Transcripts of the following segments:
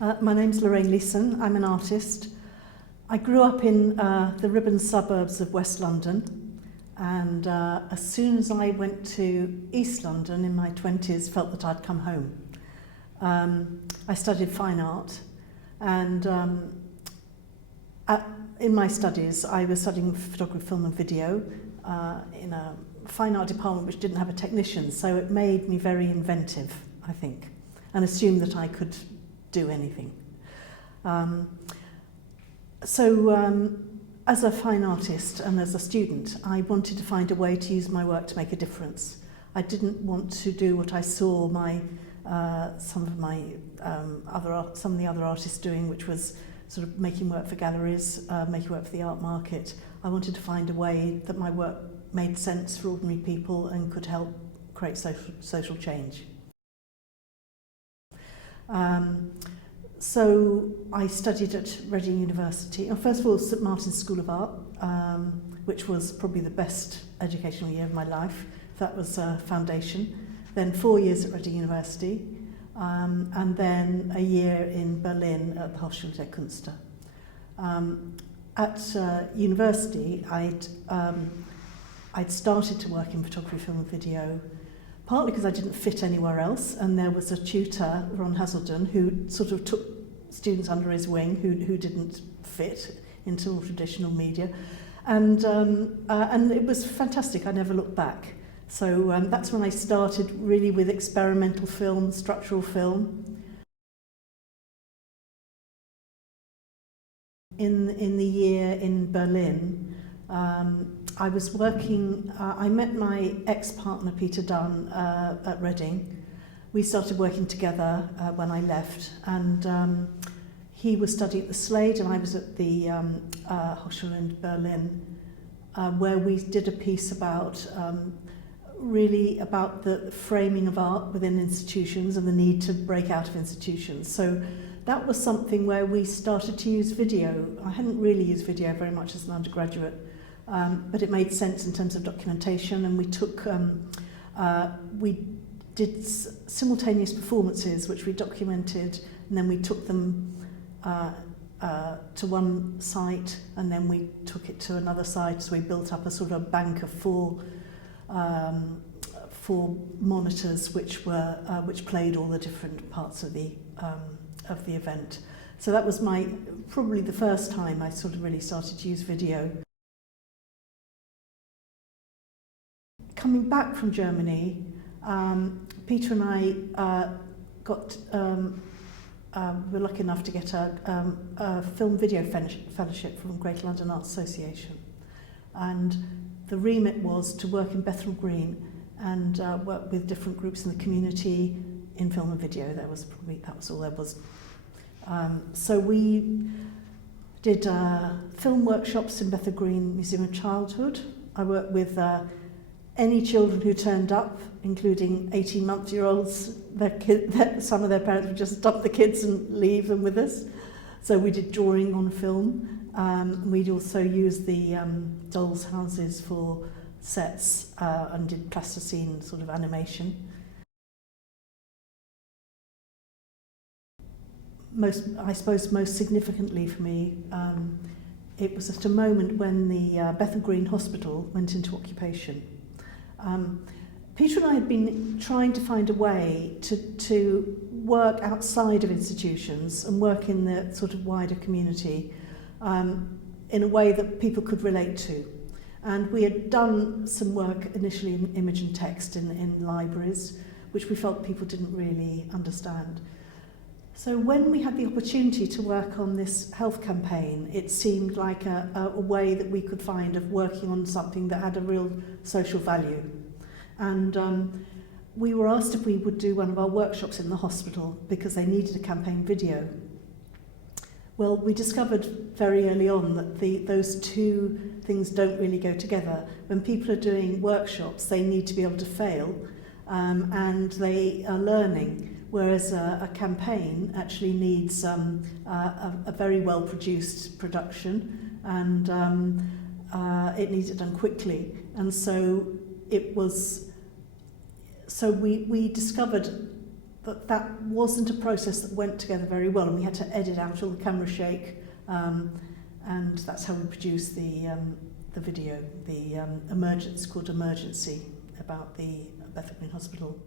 My name's Lorraine. I'm an artist. I grew up in the Ribbon suburbs of West London, and as soon as I went to East London in my 20s, felt that I'd come home. I studied fine art, and in my studies I was studying photography, film and video in a fine art department which didn't have a technician, so it made me very inventive, I think, and assumed that I could do anything. As a fine artist and as a student, I wanted to find a way to use my work to make a difference. I didn't want to do what I saw some of the other artists doing, which was sort of making work for galleries, making work for the art market. I wanted to find a way that my work made sense for ordinary people and could help create social change. So I studied at Reading University. First of all, St Martin's School of Art, which was probably the best educational year of my life. That was a foundation. Then 4 years at Reading University, and then a year in Berlin at the Hochschule der Künste. At university, I'd started to work in photography, film and video, partly because I didn't fit anywhere else, and there was a tutor, Ron Hazelden, who sort of took students under his wing who didn't fit into all traditional media, and it was fantastic. I never looked back. So that's when I started really with experimental film, structural film. In the year in Berlin, I was working, I met my ex-partner Peter Dunn at Reading. We started working together when I left, and he was studying at the Slade and I was at the Hochschule in Berlin, where we did a piece about really about the framing of art within institutions and the need to break out of institutions. So that was something where we started to use video. I hadn't really used video very much as an undergraduate, but it made sense in terms of documentation, and we did simultaneous performances which we documented, and then we took them to one site and then we took it to another site, so we built up a sort of bank of four monitors which played all the different parts of the event. So that was probably the first time I sort of really started to use video. Coming back from Germany, Peter and I were lucky enough to get a film video fellowship from Greater London Arts Association, and the remit was to work in Bethnal Green and work with different groups in the community in film and video. That was all there was. So we did film workshops in Bethnal Green Museum of Childhood. I worked with any children who turned up, including 18-month-year-olds. Some of their parents would just dump the kids and leave them with us. So we did drawing on film. We'd also used the dolls' houses for sets and did plasticine sort of animation. I suppose most significantly for me, it was at a moment when the Bethnal Green Hospital went into occupation. Peter and I had been trying to find a way to work outside of institutions and work in the sort of wider community in a way that people could relate to. And we had done some work initially in image and text in libraries, which we felt people didn't really understand. So when we had the opportunity to work on this health campaign, it seemed like a way that we could find of working on something that had a real social value. And we were asked if we would do one of our workshops in the hospital because they needed a campaign video. Well, we discovered very early on that those two things don't really go together. When people are doing workshops, they need to be able to fail, and they are learning. Whereas a campaign actually needs a very well-produced production, and it needs it done quickly. And so we discovered that wasn't a process that went together very well, and we had to edit out all the camera shake, and that's how we produced the video, the emergency, called Emergency, about the Bethel Green Hospital.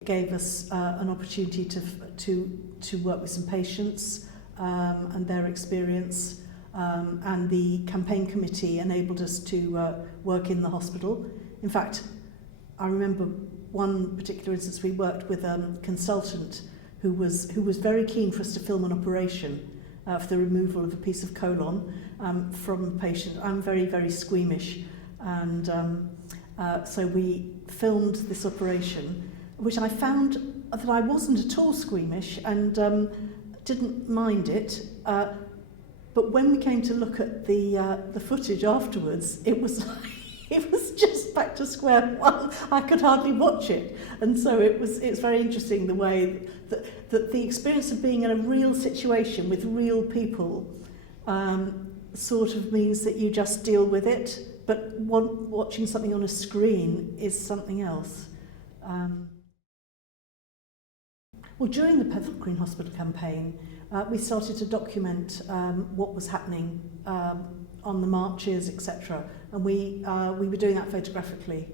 It gave us an opportunity to work with some patients and their experience, and the campaign committee enabled us to work in the hospital. In fact, I remember one particular instance. We worked with a consultant who was very keen for us to film an operation for the removal of a piece of colon from a patient. I'm very, very squeamish, and so we filmed this operation, which I found that I wasn't at all squeamish and didn't mind it. But when we came to look at the footage afterwards, it was it was just back to square one. I could hardly watch it, and so it's very interesting the way that the experience of being in a real situation with real people sort of means that you just deal with it, but watching something on a screen is something else. Well, during the Bethel Green Hospital campaign, we started to document what was happening on the marches, etc. And we were doing that photographically.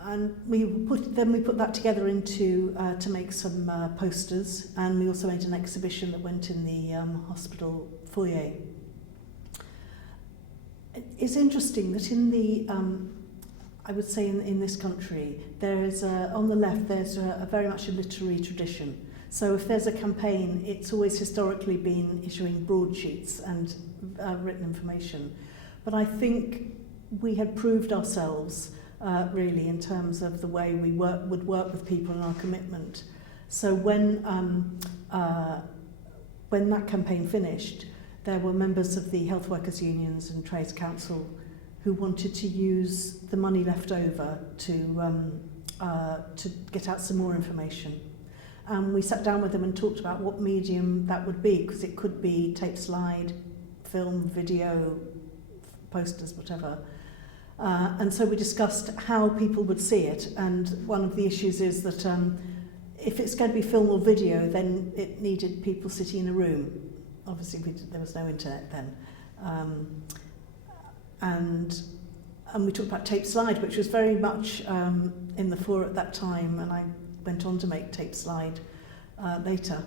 And we put that together into to make some posters, and we also made an exhibition that went in the hospital foyer. It's interesting that in the I would say in this country, there is on the left there's a very much a literary tradition. So if there's a campaign, it's always historically been issuing broadsheets and written information. But I think we had proved ourselves really in terms of the way we would work with people and our commitment. So when that campaign finished, there were members of the health workers unions and trades council who wanted to use the money left over to get out some more information. And we sat down with them and talked about what medium that would be, because it could be tape slide, film, video, posters, whatever. And so we discussed how people would see it, and one of the issues is that if it's going to be film or video, then it needed people sitting in a room. Obviously there was no internet then. And we talked about tape slide, which was very much in the fore at that time, and I went on to make tape slide later.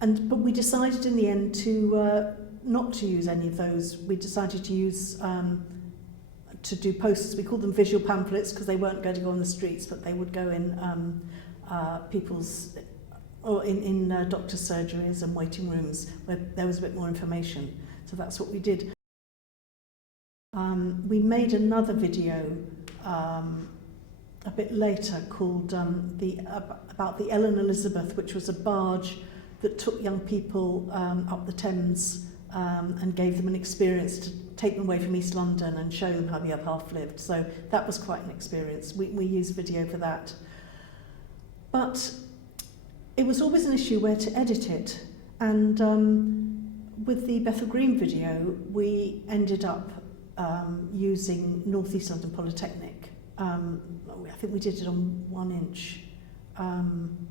But we decided in the end to not to use any of those. We decided to use to do posters. We called them visual pamphlets because they weren't going to go on the streets, but they would go in people's or in doctors' surgeries and waiting rooms where there was a bit more information. So that's what we did. We made another video a bit later called about the Ellen Elizabeth, which was a barge that took young people up the Thames and gave them an experience to take them away from East London and show them how the other half lived. So that was quite an experience. We used video for that. But it was always an issue where to edit it. And with the Bethel Green video, we ended up using North East London Polytechnic. I think we did it on 1 inch, on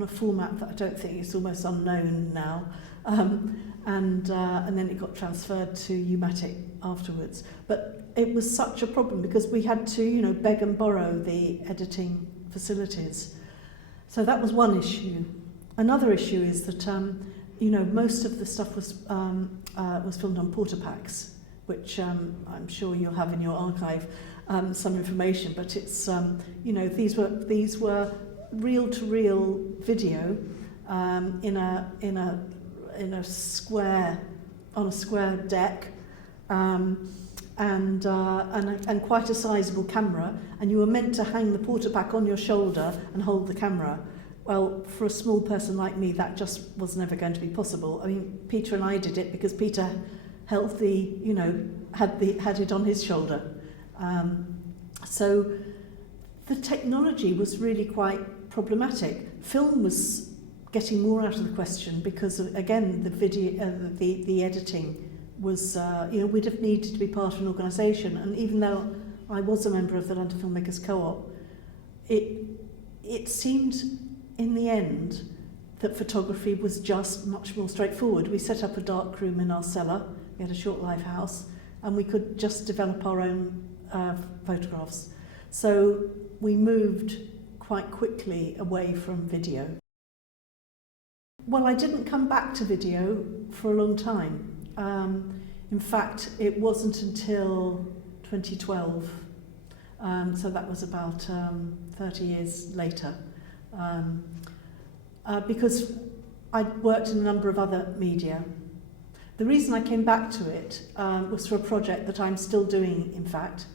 a format that I don't think is almost unknown now. And then it got transferred to U-matic afterwards. But it was such a problem because we had to, beg and borrow the editing facilities. So that was one issue. Another issue is that, most of the stuff was filmed on Portapacks, which I'm sure you'll have in your archive some information. But it's, these were reel-to-reel video in a square, on a square deck, and quite a sizable camera, and you were meant to hang the Portapack on your shoulder and hold the camera. Well, for a small person like me, that just was never going to be possible. I mean, Peter and I did it because Peter held had it on his shoulder. So the technology was really quite problematic. Film was getting more out of the question because, again, the video, the editing was, we'd have needed to be part of an organisation. And even though I was a member of the London Filmmakers Co-op, it seemed in the end that photography was just much more straightforward. We set up a dark room in our cellar, we had a short live house, and we could just develop our own photographs. So we moved quite quickly away from video. Well, I didn't come back to video for a long time. In fact, it wasn't until 2012, so that was about 30 years later, because I'd worked in a number of other media. The reason I came back to it was for a project that I'm still doing, in fact,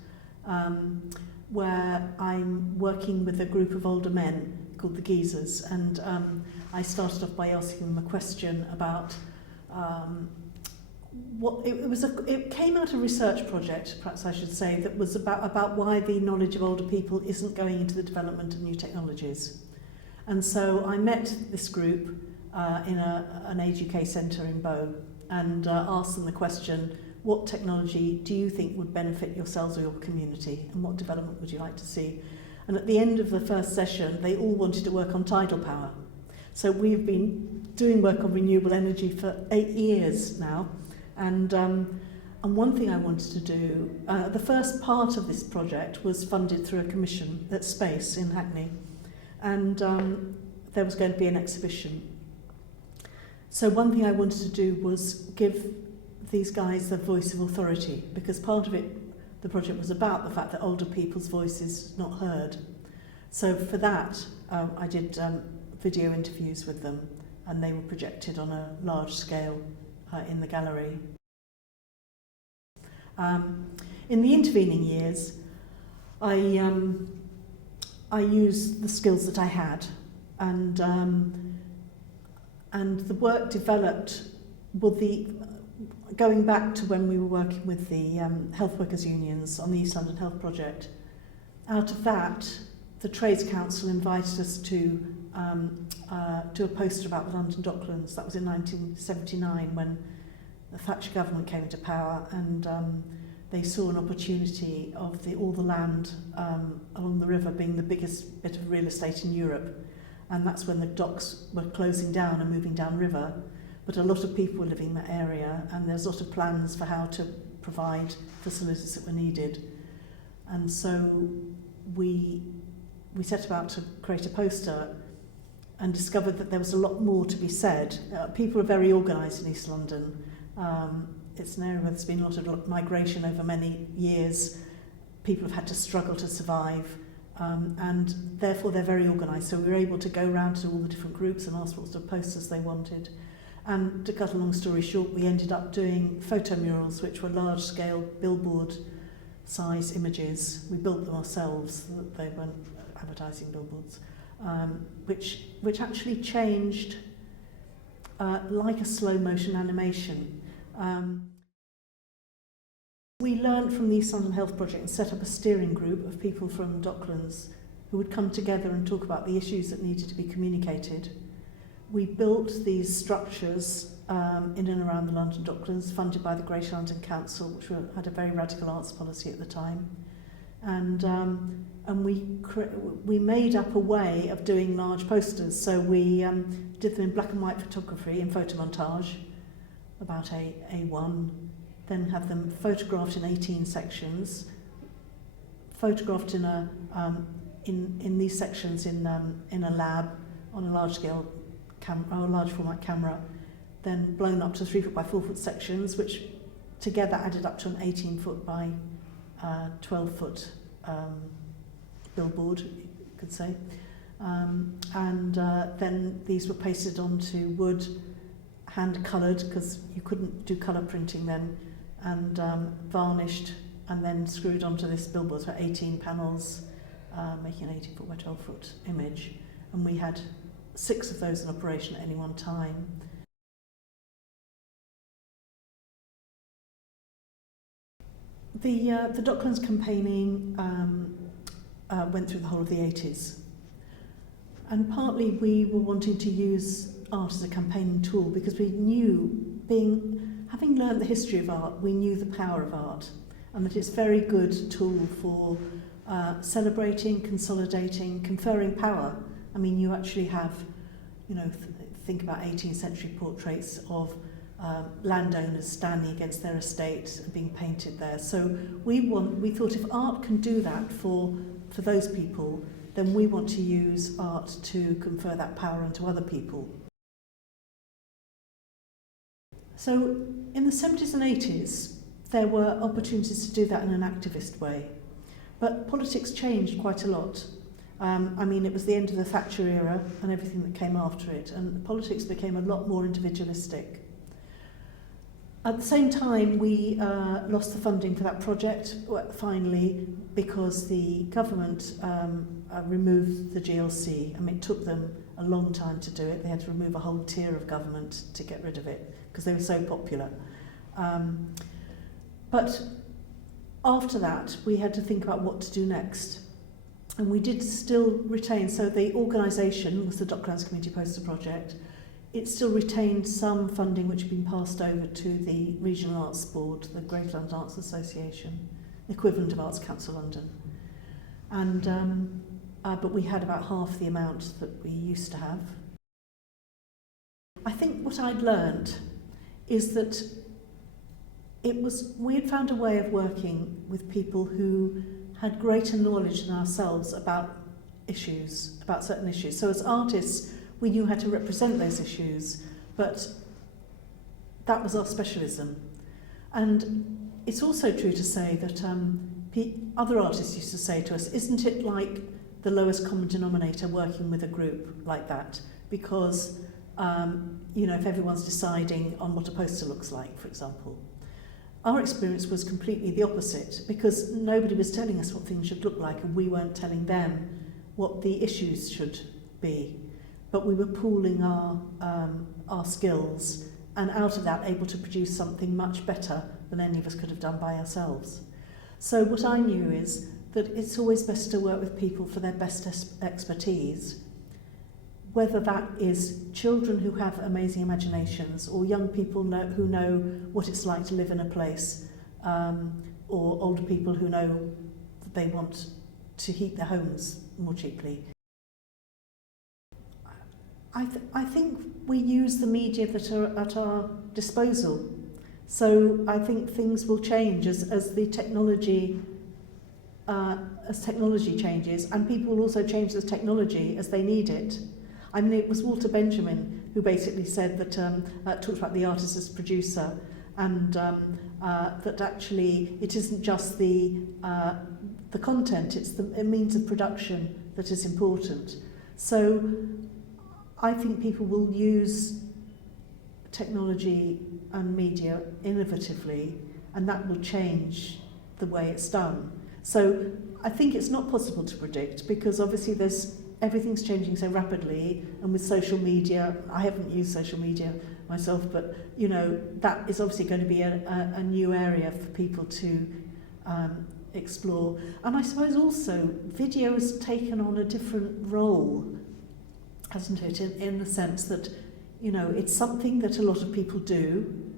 where I'm working with a group of older men called the Geezers, and I started off by asking them a question about it came out of a research project, perhaps I should say, that was about why the knowledge of older people isn't going into the development of new technologies. And so I met this group in an Age UK centre in Bow and asked them the question, what technology do you think would benefit yourselves or your community, and what development would you like to see? And at the end of the first session, they all wanted to work on tidal power. So we've been doing work on renewable energy for 8 years now. And one thing I wanted to do, the first part of this project was funded through a commission at Space in Hackney. And there was going to be an exhibition. So one thing I wanted to do was give these guys the voice of authority, because part of it, the project was about the fact that older people's voice is not heard. So for that, I did video interviews with them, and they were projected on a large scale in the gallery. In the intervening years, I used the skills that I had, and the work developed. Well, going back to when we were working with the health workers unions on the East London Health Project, out of that, the Trades Council invited us to do a poster about the London Docklands. That was in 1979 when the Thatcher government came into power, and they saw an opportunity of all the land along the river being the biggest bit of real estate in Europe. And that's when the docks were closing down and moving downriver. But a lot of people were living in that area, and there's a lot of plans for how to provide facilities that were needed. And so we set about to create a poster and discovered that there was a lot more to be said. People are very organised in East London. It's an area where there's been a lot of migration over many years. People have had to struggle to survive, and therefore they're very organised. So we were able to go around to all the different groups and ask what sort of posters they wanted. And to cut a long story short, we ended up doing photomurals, which were large-scale billboard-size images. We built them ourselves, so that they weren't advertising billboards, which actually changed like a slow-motion animation. We learned from the East London Health Project and set up a steering group of people from Docklands who would come together and talk about the issues that needed to be communicated. We built these structures in and around the London Docklands, funded by the Greater London Council, which had a very radical arts policy at the time. And we made up a way of doing large posters. So we did them in black and white photography, in photomontage, about A1, then had them photographed in 18 sections, photographed in these sections in a lab on a large scale camera, or large format camera, then blown up to 3 foot by 4 foot sections, which together added up to an 18 foot by 12 foot billboard, you could say. Then these were pasted onto wood, hand coloured, because you couldn't do colour printing then, and varnished, and then screwed onto this billboard, so 18 panels, making an 18 foot by 12 foot image. And we had 6 of those in operation at any one time. The Docklands campaigning went through the whole of the 80s. And partly we were wanting to use art as a campaigning tool because we knew, having learned the history of art, we knew the power of art. and that it's a very good tool for celebrating, consolidating, conferring power. I mean, you actually have, you know, think about 18th century portraits of landowners standing against their estate and being painted there. So we thought if art can do that for those people, then we want to use art to confer that power onto other people. So in the 70s and 80s, there were opportunities to do that in an activist way. But politics changed quite a lot. I mean, it was the end of the Thatcher era and everything that came after it, and politics became a lot more individualistic. At the same time, we lost the funding for that project, finally, because the government removed the GLC. I mean, it took them a long time to do it. They had to remove a whole tier of government to get rid of it, because they were so popular. But after that, we had to think about what to do next. And we did still retain, so the organisation was the Docklands Community Poster Project. It still retained some funding which had been passed over to the Regional Arts Board, the Greater London Arts Association, the equivalent of Arts Council London. And but we had about half the amount that we used to have. I think what I'd learned is that we had found a way of working with people who had greater knowledge than ourselves about issues, about certain issues. So as artists, we knew how to represent those issues, but that was our specialism. And it's also true to say that other artists used to say to us, isn't it like the lowest common denominator working with a group like that? Because, you know, if everyone's deciding on what a poster looks like, for example. Our experience was completely the opposite, because nobody was telling us what things should look like and we weren't telling them what the issues should be. But we were pooling our skills, and out of that able to produce something much better than any of us could have done by ourselves. So what I knew is that it's always best to work with people for their best expertise, whether that is children who have amazing imaginations or young people who know what it's like to live in a place, or older people who know that they want to heat their homes more cheaply. I think we use the media that are at our disposal. So I think things will change as the technology changes, and people will also change the technology as they need it. I mean, it was Walter Benjamin who basically said that, talked about the artist as producer, and that actually it isn't just the content, it's the means of production that is important. So I think people will use technology and media innovatively, and that will change the way it's done. So I think it's not possible to predict, because obviously everything's changing so rapidly, and with social media, I haven't used social media myself, but you know, that is obviously going to be a new area for people to explore. And I suppose also video has taken on a different role, hasn't it, in the sense that, you know, it's something that a lot of people do.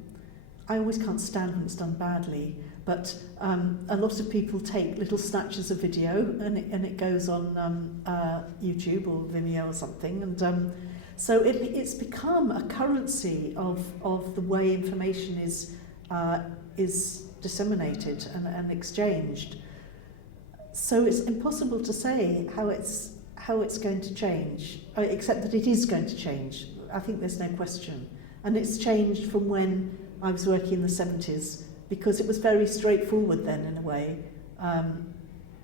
I always can't stand when it's done badly, but a lot of people take little snatches of video and it goes on YouTube or Vimeo or something, and so it's become a currency of the way information is disseminated and exchanged. So it's impossible to say how it's going to change, except that it is going to change. I think there's no question. And it's changed from when I was working in the 70s, because it was very straightforward then in a way.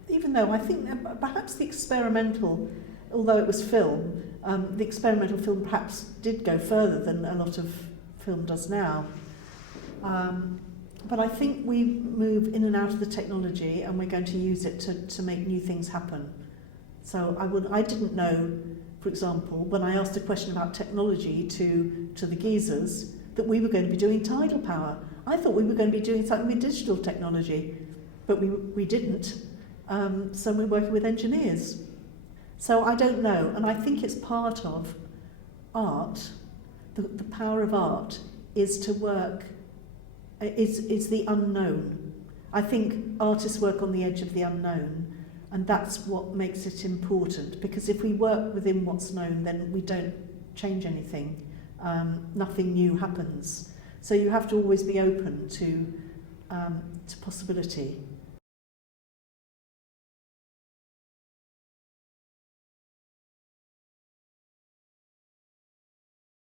Even though I think that perhaps the experimental, although it was film, the experimental film perhaps did go further than a lot of film does now. But I think we move in and out of the technology, and we're going to use it to make new things happen. So I didn't know, for example, when I asked a question about technology to the geezers, that we were going to be doing tidal power. I thought we were going to be doing something with digital technology, but we didn't. So we're working with engineers. So I don't know, and I think it's part of art. The power of art is to work, is the unknown. I think artists work on the edge of the unknown, and that's what makes it important, because if we work within what's known, then we don't change anything. Nothing new happens. So you have to always be open to possibility.